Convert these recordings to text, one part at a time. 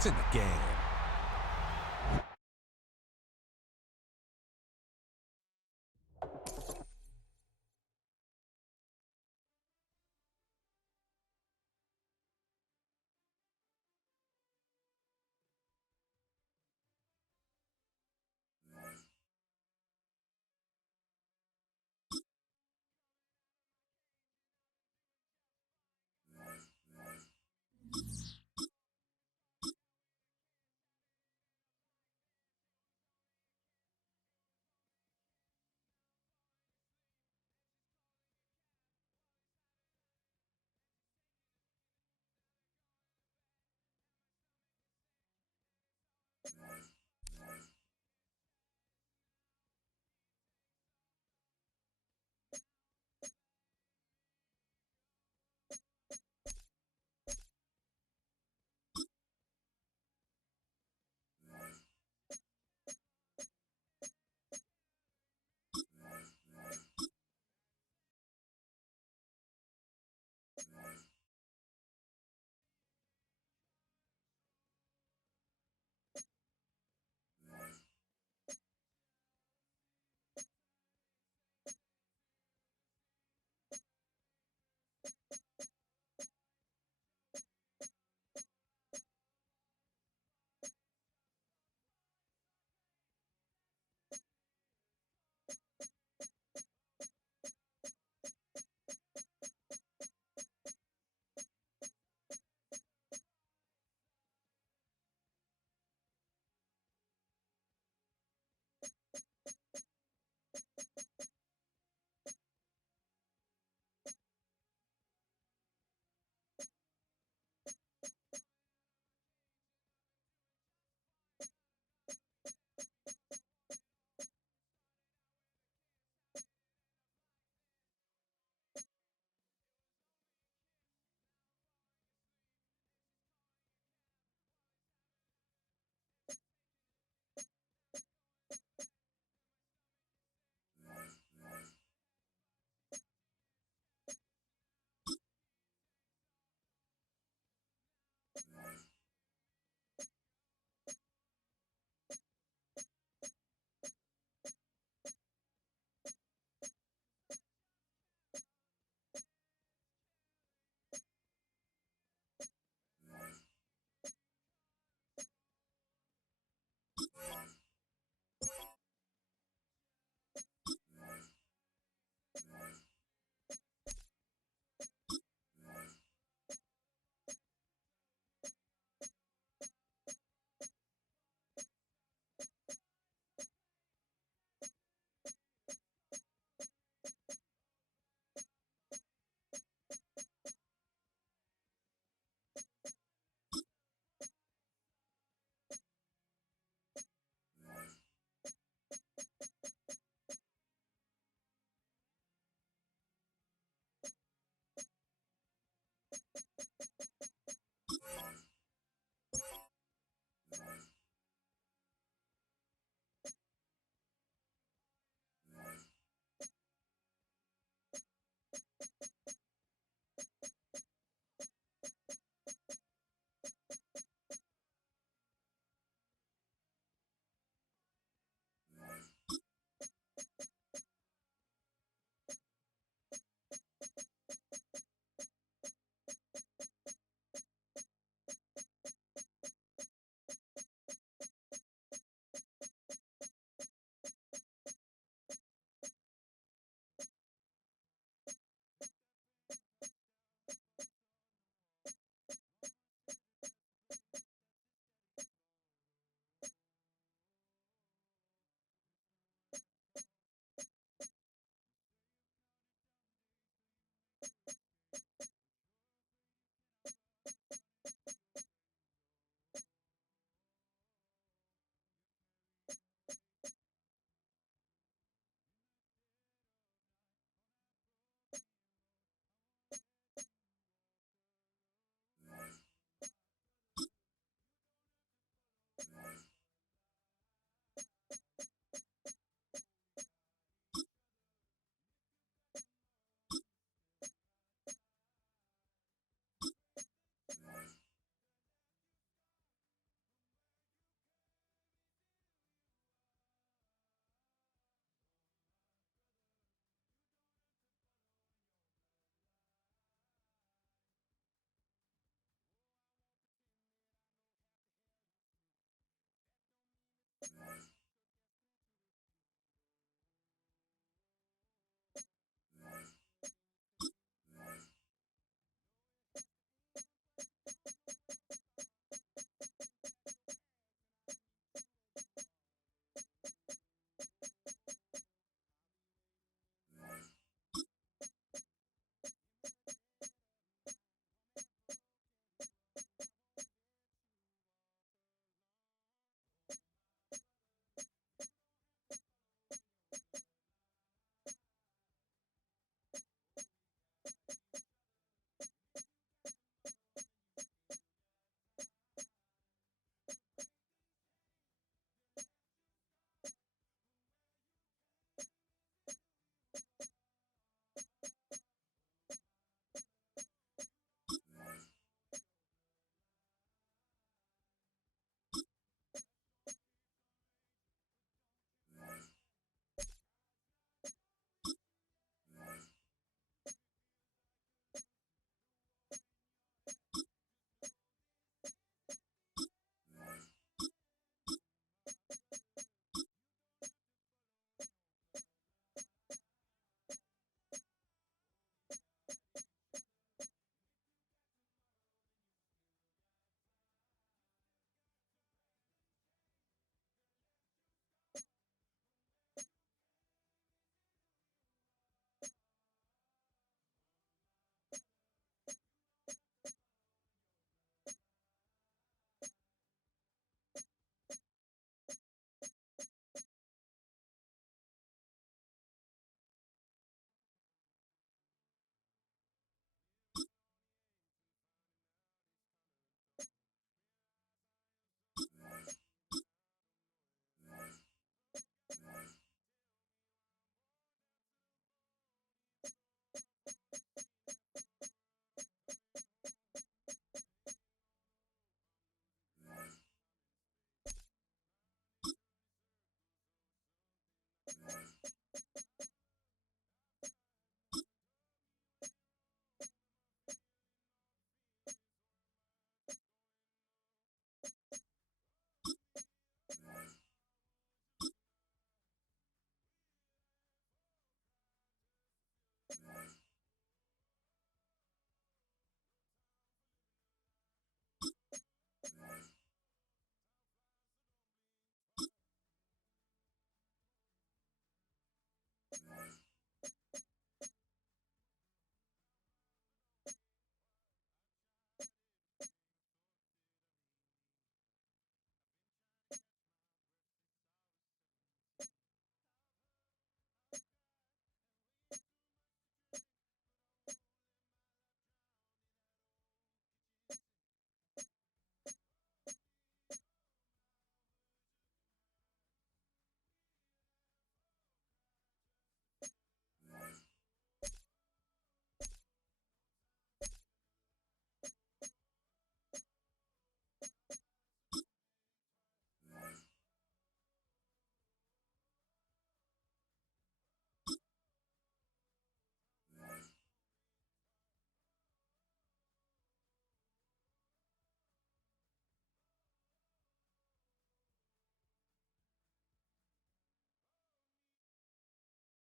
points in the game.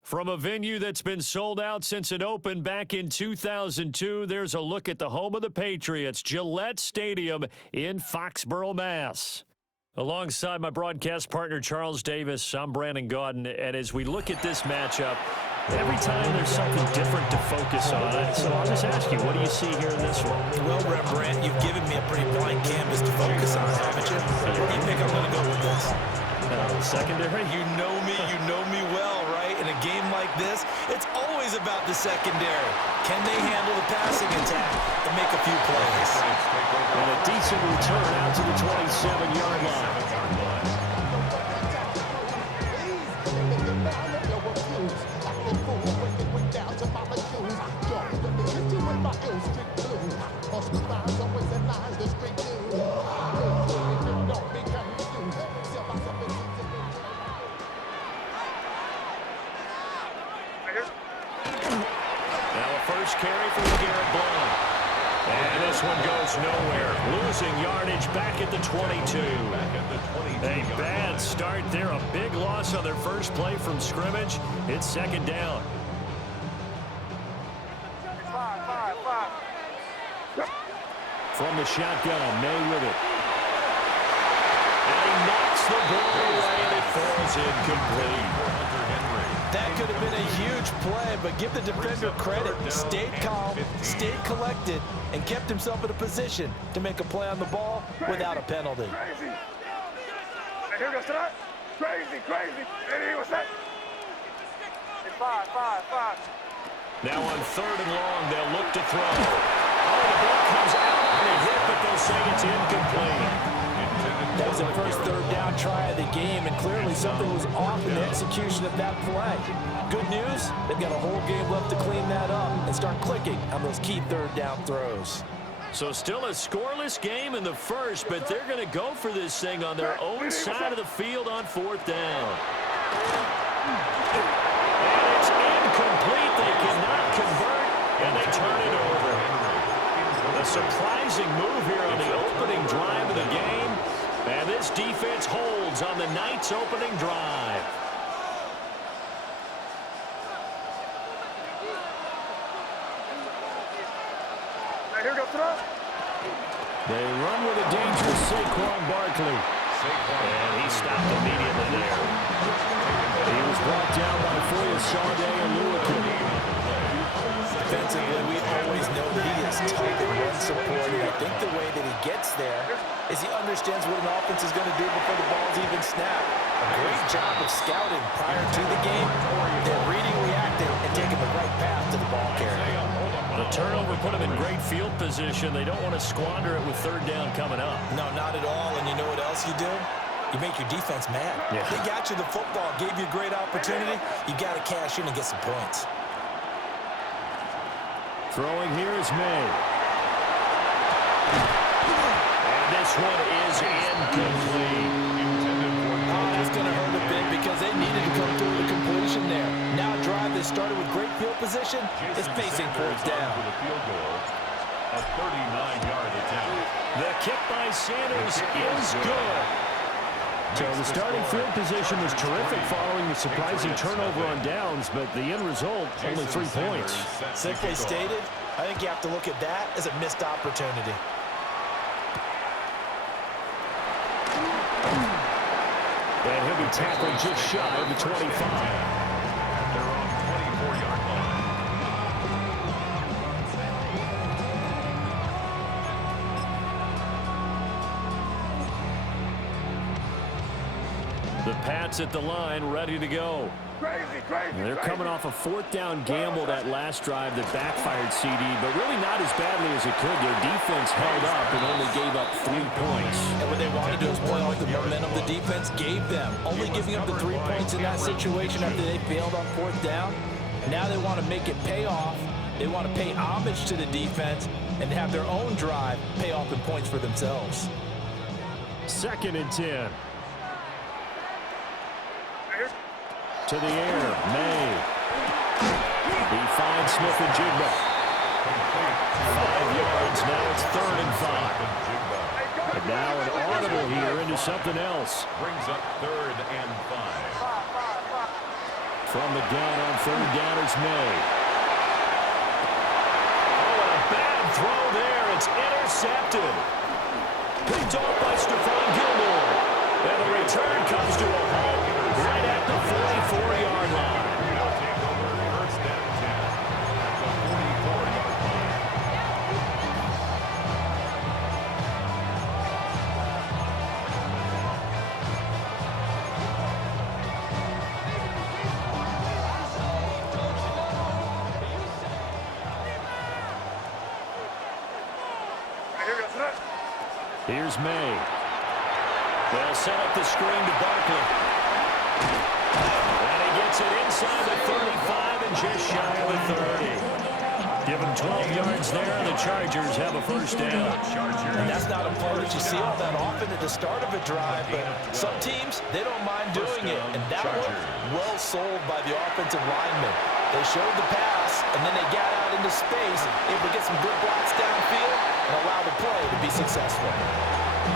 From a venue that's been sold out since it opened back in 2002, there's a look at the home of the Patriots, Gillette Stadium in Foxborough, Mass. Alongside my broadcast partner, Charles Davis, I'm Brandon Gaudin, and as we look at this matchup, every time there's something different to focus on. So I'll just ask you, what do you see here in this one? Well, Rembrandt, you've given me a pretty blank canvas to focus on, haven't you? Where do you think I'm going to go with this? Secondary? You know me well, right? In a game like this, it's always about the secondary. Can they handle the passing attack and make a few plays? And a decent return out to the 27-yard line. Carry from Garrett Blount. And this one goes nowhere. Losing yardage back at the 22. A bad start there. A big loss on their first play from scrimmage. It's second down. From the shotgun, May with it. And he knocks the ball away and it falls incomplete. That could have been a huge play, but give the defender credit. Stayed calm, stayed collected, and kept himself in a position to make a play on the ball without a penalty. Crazy. And here goes tonight. Crazy. And he was set. Five. Now on third and long, they'll look to throw. Oh, the ball comes out on a hit, but they'll say it's incomplete. That was the first third down try of the game, and clearly something was off in the execution of that play. Good news, they've got a whole game left to clean that up and start clicking on those key third down throws. So still a scoreless game in the first, but they're going to go for this thing on their own side of the field on fourth down. And it's incomplete. They cannot convert, and they turn it over. A surprising move here on the opening drive of the game. And this defense holds on the Knights' opening drive. Here goes throw. They run with a dangerous Saquon Barkley. And he stopped immediately there. He was brought down by Foyesade and Lewicki. Defensively, we always know that he is tough and run supported. I think the way that he gets there is he understands what an offense is going to do before the ball's even snapped. A great job of scouting prior to the game. They're reading, reacting, and taking the right path to the ball carrier. The turnover put them in great field position. They don't want to squander it with third down coming up. No, not at all. And you know what else you do? You make your defense mad. Yeah. They got you the football, gave you a great opportunity. You got to cash in and get some points. Throwing here is May. And this one is incomplete. Oh, that's going to hurt a bit because they needed to come through the completion there. Now a drive that started with great field position is facing fourth down. A 39-yard attempt. The kick by Sanders is good. So the starting field position was terrific following the surprising turnover on downs, but the end result, only 3 points. Simply stated, I think you have to look at that as a missed opportunity. And he'll be tackled just shy of the 25. They're on 24-yard line. The Pats at the line, ready to go. They're coming off a fourth down gamble that last drive that backfired CD, but really not as badly as it could. Their defense held up and only gave up 3 points. And what they wanted to do is play off the momentum the defense gave them. Only giving up the 3 points in that situation after they failed on fourth down. Now they want to make it pay off. They want to pay homage to the defense and have their own drive pay off in points for themselves. 2nd and 10. To the air, May. He finds Smith and Jigba. 5 yards, now it's 3rd and 5. And now an audible here into something else. Brings up 3rd and 5. From the gun on third down is May. Oh, and a bad throw there. It's intercepted. Picked off by Stephon Gilmore. And the return comes to a halt right at the 44-yard line. They'll take over first and 10 at the 44-yard line. Here's May. They'll set up the screen to Barkley. And he gets it inside the 35 and just shy of the 30. Give him 12 yards there, and the Chargers have a first down. And that's not a play that you see all that often at the start of a drive, but some teams, they don't mind doing it. And that one, well sold by the offensive lineman. They showed the pass, and then they got out into space, able to get some good blocks downfield and allow the play to be successful.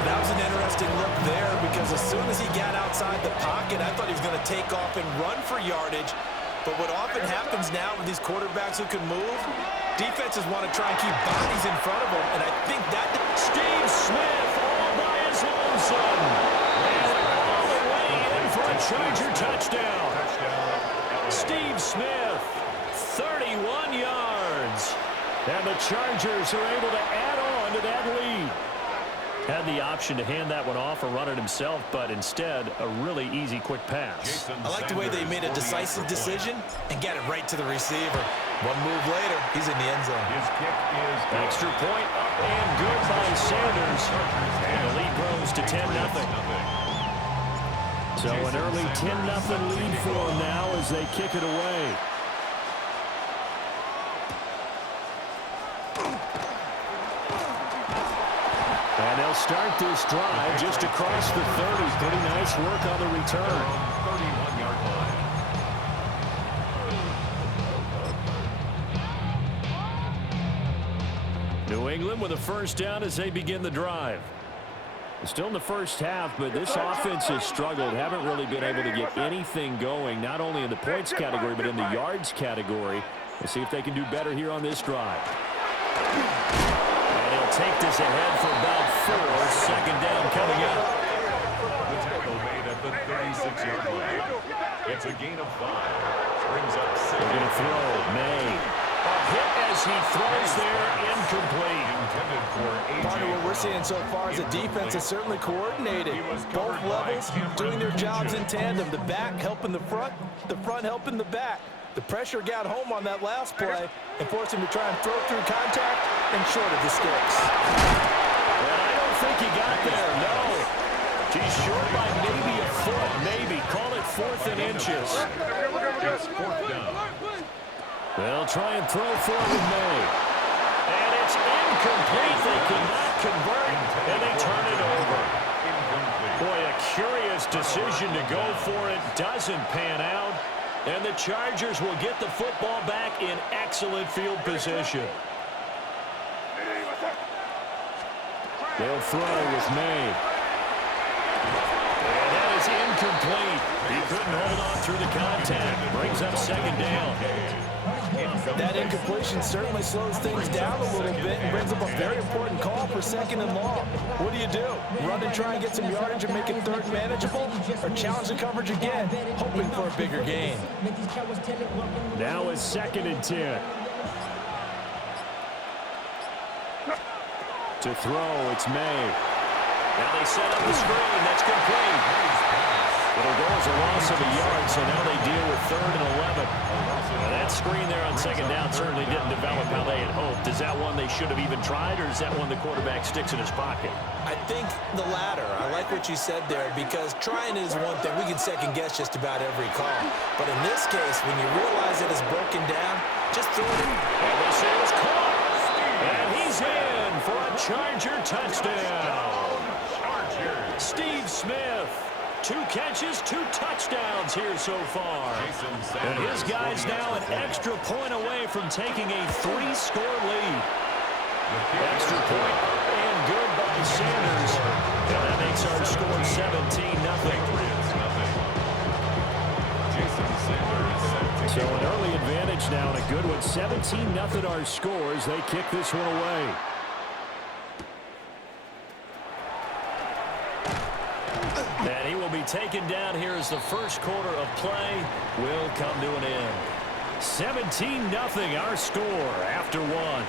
That was an interesting look there because as soon as he got outside the pocket, I thought he was going to take off and run for yardage. But what often happens now with these quarterbacks who can move, defenses want to try and keep bodies in front of them, and I think that... Steve Smith all by his lonesome. And all the way in for a Charger touchdown. Steve Smith, 31 yards. And the Chargers are able to add on to that lead. Had the option to hand that one off or run it himself, but instead, a really easy, quick pass. I like the way they made a decisive decision and got it right to the receiver. One move later, he's in the end zone. His kick is Extra point up and good by Sanders. And the lead grows to 10-0. So an early 10-0 lead for them now as they kick it away. And they'll start this drive just across the 30. Pretty nice work on the return. 31-yard line. New England with a first down as they begin the drive. Still in the first half, but this offense has struggled. Haven't really been able to get anything going, not only in the points category, but in the yards category. We'll see if they can do better here on this drive. And he'll take this ahead for about 4. Second down coming up. The tackle made at the 36-yard line. It's a gain of 5. Brings up 6. They're going to throw. May. A hit as he throws there, incomplete. Intended for Part of A.J. what we're seeing so far is the defense is certainly coordinated. Both levels doing their jobs in tandem. The back helping the front helping the back. The pressure got home on that last play and forced him to try and throw through contact and short of the sticks. And I don't think he got there, no. He's short by maybe a foot, maybe. Call it 4th and inches. It's 4th down. They'll try and throw forward May. And it's incomplete. They cannot convert, and they turn it over. Boy, a curious decision to go for it. Doesn't pan out. And the Chargers will get the football back in excellent field position. They'll throw with May. And that is incomplete. He couldn't hold on through the contact. Brings up second down. That incompletion certainly slows things down a little bit and brings up a very important call for 2nd and long. What do? Run and try and get some yardage and make it 3rd manageable? Or challenge the coverage again, hoping for a bigger gain? Now it's 2nd and 10. To throw, it's May. Now they set up the screen. That's complete. It'll go as a loss of a yard, so now they deal with 3rd and 11. Now that screen there on 2nd down certainly didn't develop how they had hoped. Is that one they should have even tried, or is that one the quarterback sticks in his pocket? I think the latter. I like what you said there because trying is one thing. We can second guess just about every call. But in this case, when you realize it is broken down, just throw it in. And they say it's caught. And he's in for a Charger touchdown. Steve Smith. 2 catches, 2 touchdowns here so far. And his guys now an extra point away from taking a 3-score lead. Extra point and good by Sanders. And that makes our score 17-0. Jason Sanders So an early advantage now and a good one. 17-0 our score as they kick this one away. And he will be taken down here as the first quarter of play will come to an end. 17-0 our score after one.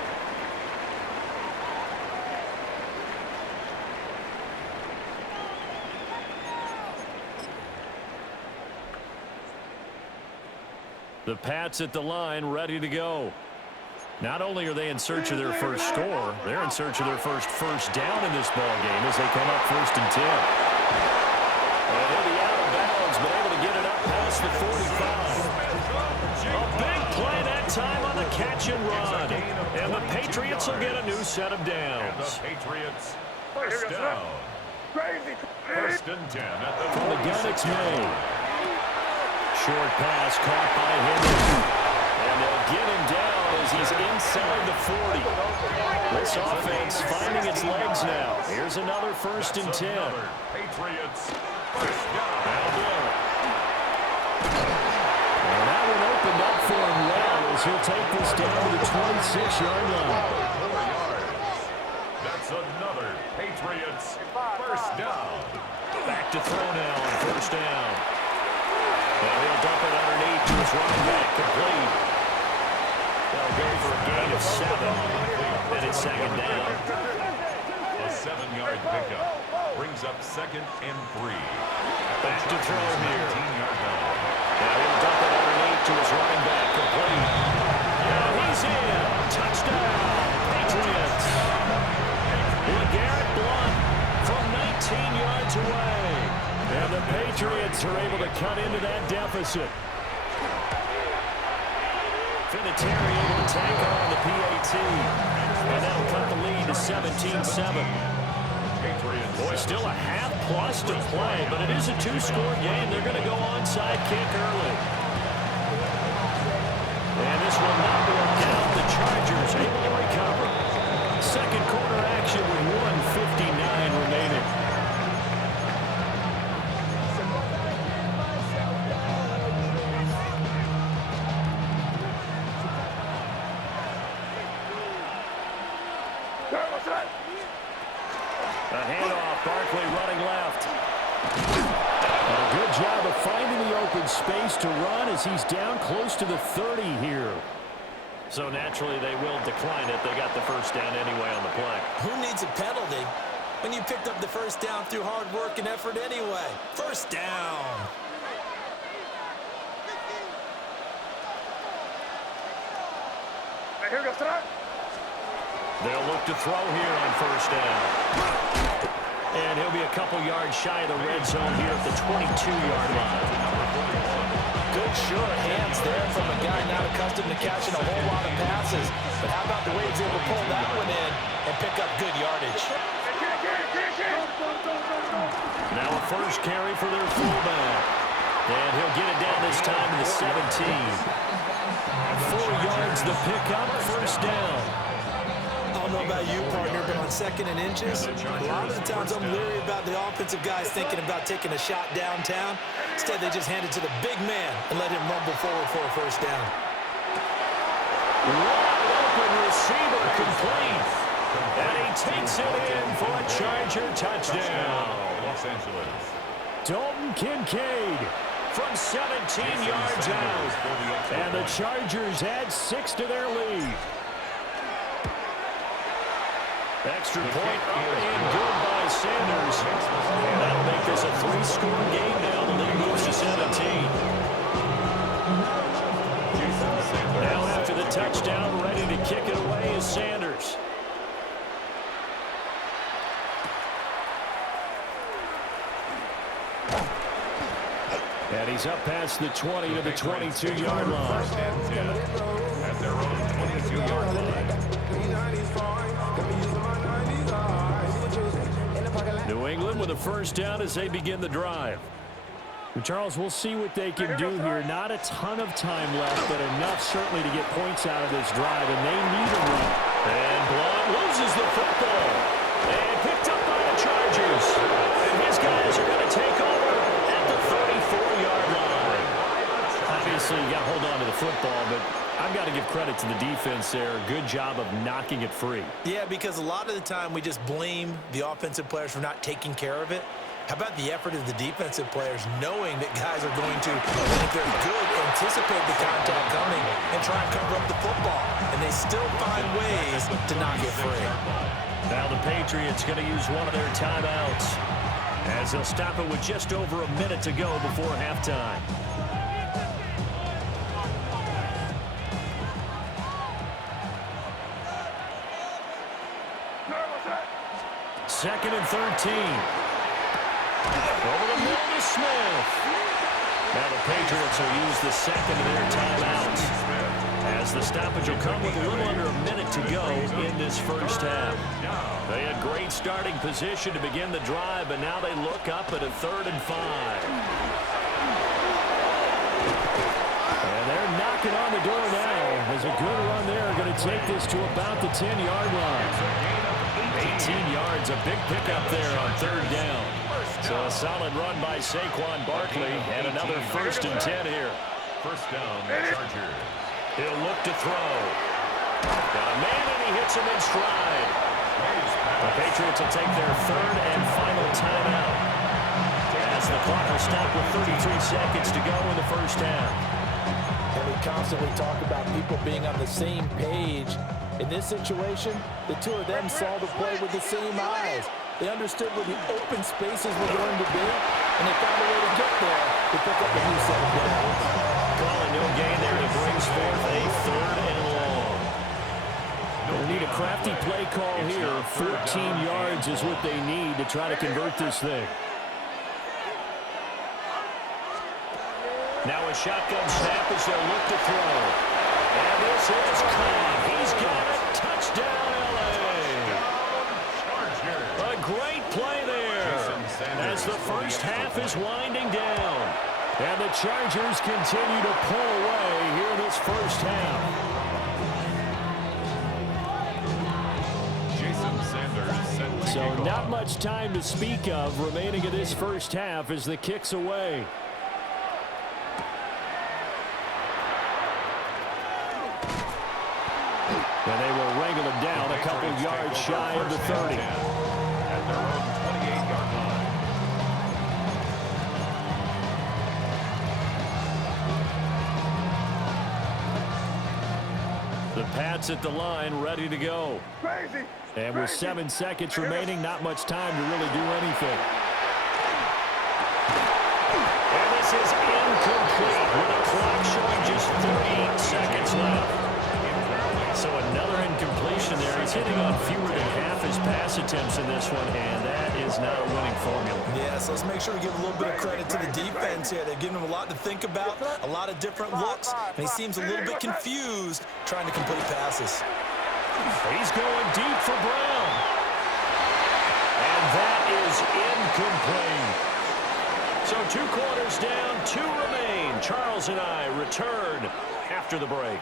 The Pats at the line ready to go. Not only are they in search of their first score, they're in search of their first down in this ball game as they come up 1st and 10. And he'll be out of bounds, but able to get it up past the 45. A big play that time on the catch and run. And the Patriots will get a new set of downs. And the Patriots first down. Crazy. 1st and 10 at the From the gun, 46 it's yard May. line. Short pass caught by Henry. And they'll get him down as he's inside the 40. This offense finding its legs now. Here's another 1st and 10. Another Patriots first down. Alabama. And that one opened up for him well as he'll take this down to the 26-yard line. 4 yards. That's another Patriots first down. Back to throw now on 1st down. And he'll dump it underneath to his running back, complete. They'll go for a gain of 7. And it's 2nd down. A 7-yard pickup brings up 2nd and 3. Back to throw here. 19-yard line. And he'll dump it underneath to his running back, complete. And he's in. Touchdown, Patriots. LeGarrette Blount from 19 yards away. And the Patriots are able to cut into that deficit. Vinatieri able to tack on the PAT. And that'll cut the lead to 17-7. Boy, still a half-plus to play, but it is a two-score game. They're going to go onside kick early. And this will not work out. The Chargers able to recover. Second quarter action with 1:59 remaining. A handoff, Barkley running left. And a good job of finding the open space to run as he's down close to the 30 here. So naturally they will decline it. They got the first down anyway on the play. Who needs a penalty when you picked up the first down through hard work and effort anyway? First down. Here we go, strike. They'll look to throw here on 1st down. And he'll be a couple yards shy of the red zone here at the 22-yard line. Good sure hands there from a guy not accustomed to catching a whole lot of passes. But how about the way he's able to pull that one in and pick up good yardage? Now a first carry for their fullback. And he'll get it down this time to the 17. 4 yards the pickup, 1st down. I don't know about you, partner, but on 2nd and inches, a lot of the times I'm leery about the offensive guys thinking about taking a shot downtown. Instead, they just hand it to the big man and let him rumble forward for a first down. Wide open receiver complete. And he takes it in for a Charger touchdown. Los Angeles. Dalton Kincaid from 17 yards out. And the Chargers add 6 to their lead. Extra point up and good by Sanders. And that'll make this a 3-score game now. The lead moves to 17. Now after the touchdown, ready to kick it away is Sanders. And he's up past the 20 to the 22-yard line. First and 10 at their own 22-yard line. New England with a first down as they begin the drive. Charles, we'll see what they can do here. Not a ton of time left, but enough certainly to get points out of this drive, and they need a run. And Blount loses the football. And picked up by the Chargers. And his guys are going to take over at the 34-yard line. Obviously, you got to hold on to the to the defense there. Good job of knocking it free. Yeah, because a lot of the time we just blame the offensive players for not taking care of it. How about the effort of the defensive players knowing that guys are going to, if they're good, anticipate the contact coming and try and cover up the football. And they still find ways to knock it free. Now the Patriots going to use one of their timeouts as they'll stop it with just over a minute to go before halftime. Second and 13. Over the middle to Smith. Now the Patriots will use the second of their timeouts as the stoppage will come with a little under a minute to go in this first half. They had great starting position to begin the drive, but now they look up at a 3rd and 5. And they're knocking on the door now. There's a good run there. Going to take this to about the 10-yard line. 18 yards, a big pickup there on 3rd down. So a solid run by Saquon Barkley and another 1st and 10 here. First down, Chargers. He'll look to throw. Got a man and he hits him in stride. The Patriots will take their 3rd and final timeout as the clock will stop with 33 seconds to go in the first half. And we constantly talk about people being on the same page. In this situation, the two of them saw the play with the same eyes. They understood where the open spaces were going to be, and they found a way to get there to pick up a new set of downs. Calling no gain there to brings forth a 3rd and long. They'll need a crafty play call here. 14 yards is what they need to try to convert this thing. Now a shotgun snap as they'll look to throw. And this is caught. He's got it. Touchdown, L.A. A great play there as the first half is winding down. And the Chargers continue to pull away here in this first half. Jason Sanders set the So kickoff. not much time to speak of remaining in this first half as the kick's away. And they will wrangle him down a couple yards shy of the 30. At their own 28-yard line. The Pats at the line, ready to go. Crazy. And with 7 seconds remaining, not much time to really do anything. And this is incomplete with the clock showing just 3 seconds left. So another incompletion there. He's hitting on fewer than half his pass attempts in this one, and that is not a winning formula. Yes, let's make sure we give a little bit of credit to the defense here. They're giving him a lot to think about, a lot of different looks, and he seems a little bit confused trying to complete passes. He's going deep for Brown. And that is incomplete. So 2 quarters down, 2 remain. Charles and I return after the break.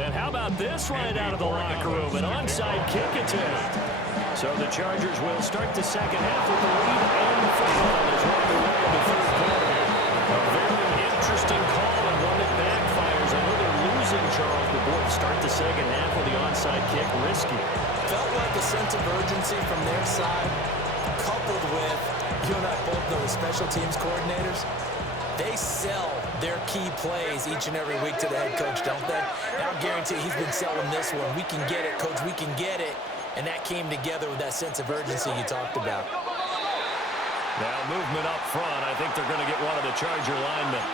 And how about this right out of the locker room? An onside kick attempt. So the Chargers will start the second half with the lead and football is right away in the third quarter. A very interesting call and one that backfires. I know they're losing, Charles, but boy, to start the second half with the onside kick, risky. Felt like a sense of urgency from their side, coupled with, you and I both know the special teams coordinators, they sell their key plays each and every week to the head coach, don't they? And I guarantee he's been selling this one. We can get it, coach, we can get it. And that came together with that sense of urgency you talked about. Now movement up front. I think they're going to get one of the Charger linemen.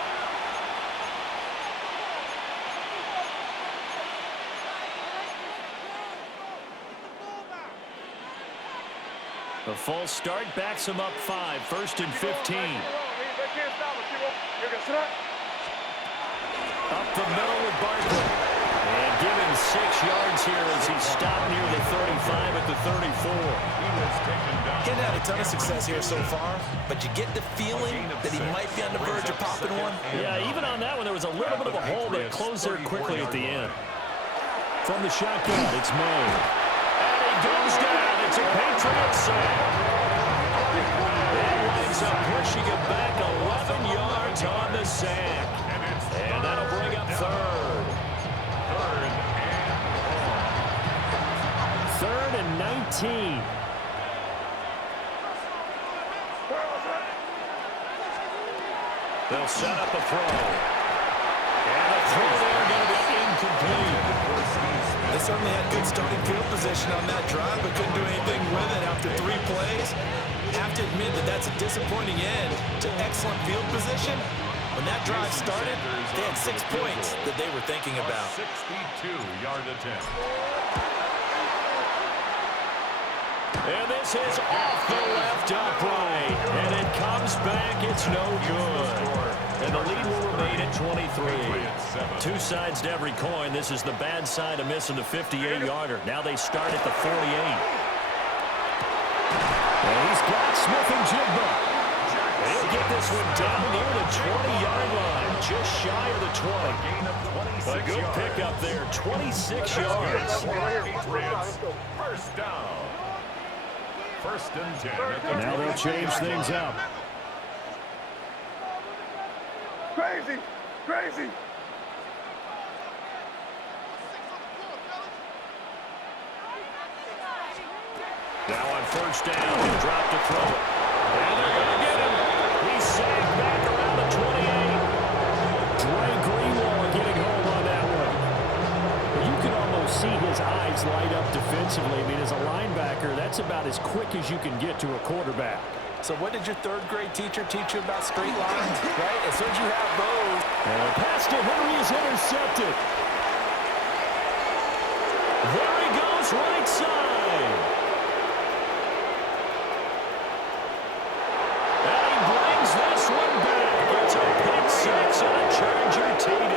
The false start backs him up 5. 1st and 15. Up the middle with Barkley. And give him 6 yards here as he stopped near the 35 at the 34. Getting had a ton of success here so far, but you get the feeling that he might be on the verge of popping one. Yeah, even on that one, there was a little bit of a hole, but it closed there quickly at the end. from the shotgun. It's made. And he goes down. It's a Patriot sack. That winds up pushing it back 11 yards on the sack. And that'll bring up third. Third and 19. They'll set up a throw. And the throw there going to be incomplete. They certainly had good starting field position on that drive, but couldn't do anything with it after 3 plays. Have to admit that that's a disappointing end to excellent field position. When that drive started, they had 6 points that they were thinking about. 62-yard attempt. And this is off the left upright. And it comes back. It's no good. And the lead will remain at 23. 2 sides to every coin. This is the bad side of missing the 58-yarder. Now they start at the 48. And he's got Smith and Jigba. He'll get this one down near the 20-yard line. Just shy of the 20. A good pickup there. 26 yards. First down. First and 10. Now they'll change things up. Crazy, crazy. Now on first down, he'll drop to throw it. And they're going to get him. He's sagged back around the 28. Dre Greenlaw getting home on that one. You can almost see his eyes light up defensively. I mean, as a linebacker, that's about as quick as you can get to a quarterback. So what did your 3rd grade teacher teach you about straight lines, right? As soon as you have those. And the pass to Henry is intercepted. There he goes, right side. And he brings this one back. It's a pick six and a Charger TD.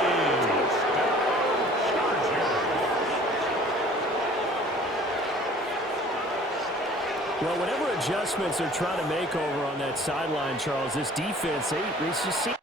Well, whatever adjustments they're trying to make over on that sideline, Charles, this defense, they just seem